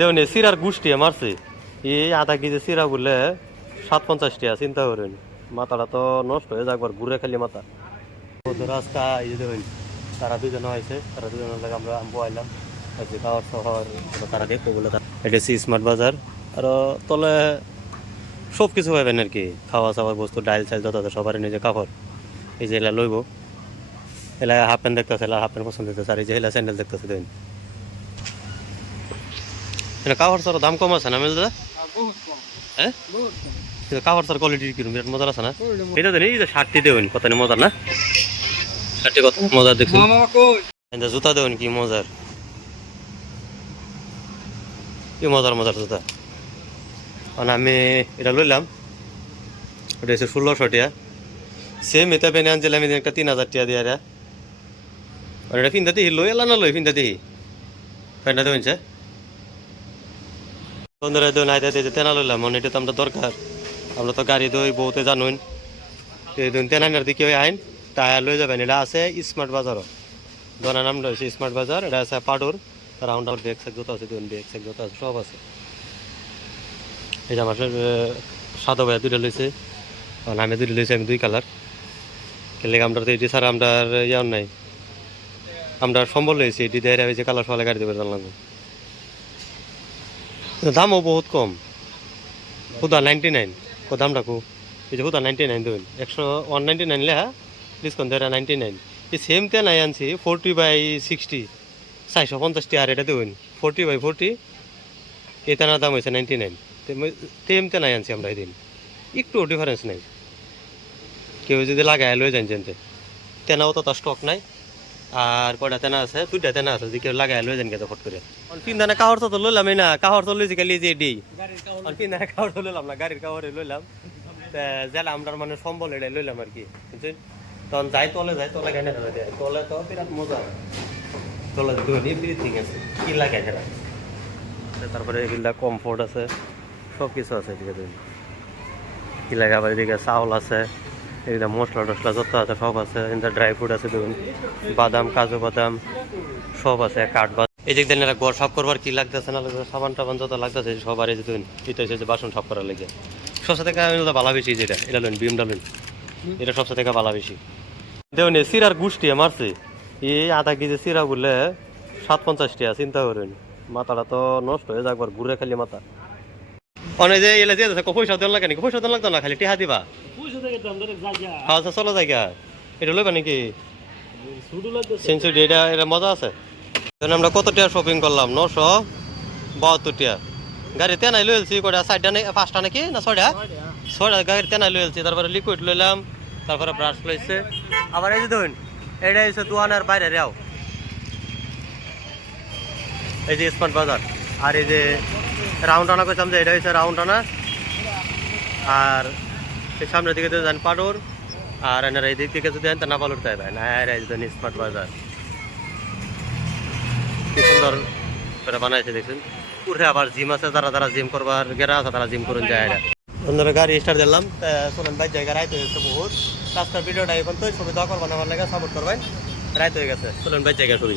দেউনি সিরার গুষ্টি মারছে এই আধা কেজি সিরা বললে 750 টাকা চিন্তা করেন মাথাটা তো নষ্ট হয়ে যাক ঘুরে খালি মাথা রাস্তা এই যে দেখুন তারা দুজন হয়েছে তারা দুজনের লাগে আমরা আম্বু আইলাম খাওয়ার শহর তারা দেখবো বলে এটা হচ্ছে স্মার্ট বাজার আর তলে সব কিছু পাবেন আর কি খাওয়া চাওয়ার বস্তু ডাইল চাইল যত সবার নিজে কাপড় এই যে এলা লইব এলা হাফ প্যান্ট দেখতেছে এলা হাফ প্যান্ট পছন্দ হইতেছে আর এই যে এলা স্যান্ডেল দেখতেছে দেখুন কাপড় চার দাম কম আছে না মিল দাদা হ্যাঁ কাপড় চার কোয়ালিটি কিরকম বিরাট মজার আছে না এটা তো এই যে শার্টটি দেবেন কত মজার না শার্টটি কত মজার দেখছেন জুতা দেবেন কি মজার কি মজার মজার জুতা মানে আমি এটা লইলাম ওটা হচ্ছে 1600 টাকা সেম এটা পেনে আনছিলাম আমি একটা 3000 টাকা দিয়ে আর এটা ফিনতে দিই লই এলা না লই ফিনতে দিই প্যান্টটা দেবেন বন্ধুরা দেন আইতে দিতে তেনা লইলাম মনে এটা তো আমরা দরকার আমরা তো গাড়ি দই বউতে জানুন এই দিন তেনার দিকে আইন টায়ার লই যাবেন এটা আছে স্মার্ট বাজারও দোকানের নামটা হচ্ছে স্মার্ট বাজার এটা আছে পাডুর রাউন্ড আউট ব্যাগ সেক যত আছে দুন ব্যাগ সেক যত আছে সব আছে এই যে আমার সাদা ভাইয়া দুইটা লইছে আর আমি দুইটা লইছি আমি দুই কালার কেলে আমরা তো এটি ছাড়া আমরা ইয়ার নাই আমরা সম্বল লইছি এটি দেয় যে কালার ফলে গাড়ি দেবে জানলাম দামও বহুত কম হুদা 99 কো দামটা কো এই যে হুদা 99 দেবেন 199 লেহা ডিসকাউন্ট দেয় 99 এই সেম তে নাই আনছি 40/60 450 টাকা আর এটা দেবেন 40/40 এটার দাম হয়েছে 99 সেম তে নাই আনছি আমরা এদিন একটু ডিফারেন্স নাই কেউ যদি লাগায় লয়ে যান জানতে তেনাও তো তার স্টক নাই আর কয়টা তেনা আছে দুইটা তেনা আছে যে কেউ লাগাই লয়ে যান গেছে ফট করে পিন্দানে কাহর তো লইলাম না কাহর তো লইছি খালি যে ডি পিন্দানে কাহর তো লইলাম না গাড়ির কাহরে লইলাম জেলা আমরা মানে সম্বল এটাই লইলাম আর কি বুঝছেন তখন যাই তলে গানে দেয় তলে তো বিরাট মজা তলে ধনী ব্রিথিং আছে কি লাগাই এরা তারপরে এগুলা কমফোর্ট আছে সব কিছু আছে ঠিক আছে কি লাগে আবার এদিকে চাউল আছে এইটা মশলা টসলা যত আছে সব আছে এখানে ড্রাই ফ্রুট আছে দেখুন বাদাম কাজু বাদাম সব আছে কাঠ বাদাম এই যে দেন এরা ঘর সাফ করবার কি লাগতেছে না লাগতেছে সাবান টাবান যত লাগতেছে সবার এই যে দেখুন এটা হচ্ছে যে বাসন সাফ করার লেগে সবচেয়ে থেকে ভালো বেশি যেটা এটা লুন বিমটা লুন এটা সবচেয়ে থেকে ভালো বেশি দেখুন সিরার গুষ্টি মারছে এই আধা কেজি সিরা বললে 750 টাকা চিন্তা করেন মাথাটা তো নষ্ট হয়ে যাক ঘুরে খালি মাথা অনেক যে এলে দিয়ে পয়সা দেওয়া লাগে নাকি পয়সা দেওয়া লাগতো না খালি টিহা দিবা খাওয়া চলো জায়গা এটা লইবা নাকি সেঞ্চুরি এটা মজা আছে আমরা কত টাকা শপিং করলাম 972 টাকা গাড়ি তেনাই লইলছি কয়টা 4টা নাকি 5টা নাকি না 6টা গাড়ি তেনাই লইলছি তারপরে লিকুইড লইলাম তারপরে ব্রাশ লইছে আবার এই যে ধরুন এটা হচ্ছে দোকানের বাইরে রেও এই যে স্মার্ট বাজার আর এই যে রাউন্ড আনা করছিলাম যে এটা হচ্ছে রাউন্ড আনা আর এই সামনের দিকে যান পাডুর আর এনারা এই দিক থেকে যদি আনতে না পালুর তাই ভাই না স্মার্ট বাজার কি সুন্দর করে বানাইছে দেখছেন উঠে আবার জিম আছে যারা জিম করবার গেরা আছে তারা জিম করুন যায় অন্যরা গাড়ি স্টার্ট দিলাম চলেন বাইক জায়গা রাইত হয়ে গেছে বহুত আজকের ভিডিওটা এখন তো ছবি দোয়া করবেন আমার লাগে সাপোর্ট করবেন রাইত হয়ে গেছে চলেন বাইক জায়গা ছবি